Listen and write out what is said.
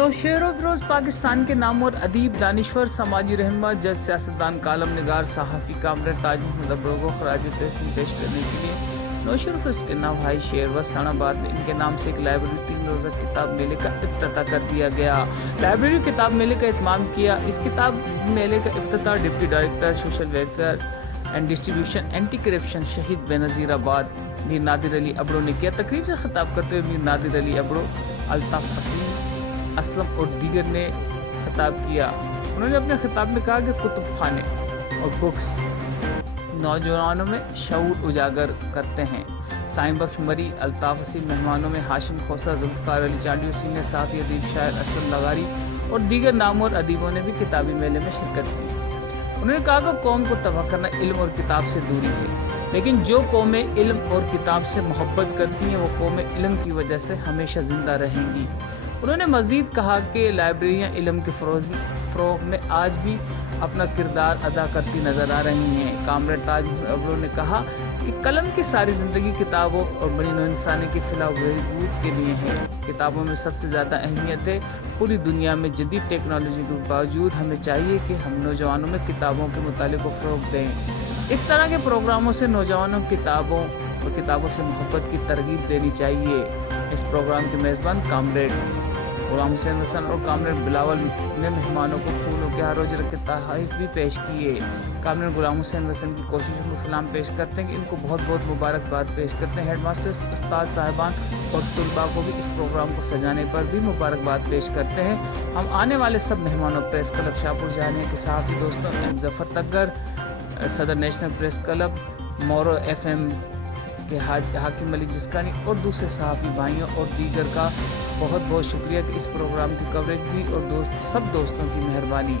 नौशेर फिरोज पाकिस्तान के नामवर अदीब, दानिश्वर, समाजी रहनुमा, जज, सियासतदान, कालम निगार, सहाफ़ी कामरेड ताज महमूद अब्रो को खराज तहसीन पेश करने के लिए नौशेर फिरोज के नाम भाई शेर व सनाबाद में इनके नाम से एक लाइब्रेरी 3 रोज़ा किताब मेले का इफ्तिताह कर दिया गया। लाइब्रेरी किताब मेले का इत्माम किया। इस किताब मेले का इफ्तिताह deputy director social welfare and distribution anti corruption Shaheed Benazirabad Mir Nadir Ali अब्रो ने किया। तकरीब से खिताब करते हुए मीर नादिर अली अब्रो, अल्ताफ हसीन, असलम और दीगर ने खिताब किया। उन्होंने अपने खिताब में कहा कि कुतुब खाने और बुक्स नौजवानों में शऊर उजागर करते हैं। साईं बख्श मरी, अल्ताफ हसीन, मेहमानों में हाशिम खोसा, जुल्फ़िकार अली चांडियो, सीनियर सहाफ़ी, अदीब, शायर असलम लगारी और दीगर नामवर अदीबों ने भी किताबी मेले में शिरकत की। उन्होंने कहा कि कौम को तबाह करना इल्म और किताब से दूरी है, लेकिन जो कौमें इल्म और किताब से मोहब्बत करती हैं वो कौमें इल्म की वजह से हमेशा ज़िंदा रहेंगी। उन्होंने मज़ीद कहा कि लाइब्रेरियाँ इल्म के फ़रोग़ में आज भी अपना किरदार अदा करती नज़र आ रही हैं। कामरेड ताज अब्रो ने कहा कि कलम की सारी ज़िंदगी किताबों और बनी नौ इंसानी की फ़िलाह बहबूद के लिए है। किताबों में सबसे ज़्यादा अहमियत है। पूरी दुनिया में जदीद टेक्नोलॉजी के बावजूद हमें चाहिए कि हम नौजवानों में किताबों के मुताले को फ़रोग़ दें। इस तरह के प्रोग्रामों से नौजवानों को किताबों और किताबों से मोहब्बत की तरगीब देनी चाहिए। इस प्रोग्राम के मेज़बान कामरेड गुलाम हुसैन वसन और कामरेड बिलावल ने मेहमानों को फूलों के हारोज रख के तोहफ़े भी पेश किए। कामरेड गुलाम हुसैन वसन की कोशिशों को सलाम पेश करते हैं कि इनको बहुत बहुत मुबारकबाद पेश करते हैं। हेडमास्टर्स, उस्ताद साहिबान और तुलबा को भी इस प्रोग्राम को सजाने पर भी मुबारकबाद पेश करते हैं। हम आने वाले सब मेहमानों प्रेस क्लब शाहपुर जानिया के सहाफ़ी दोस्तों एम ज़फ़र तग्गर, सदर नेशनल प्रेस क्लब, मोरो FM के हाकिम अली जिस्कानी और दूसरे सहाफ़ी भाइयों और दीगर का बहुत बहुत शुक्रिया कि इस प्रोग्राम की कवरेज दी और सब दोस्तों की मेहरबानी।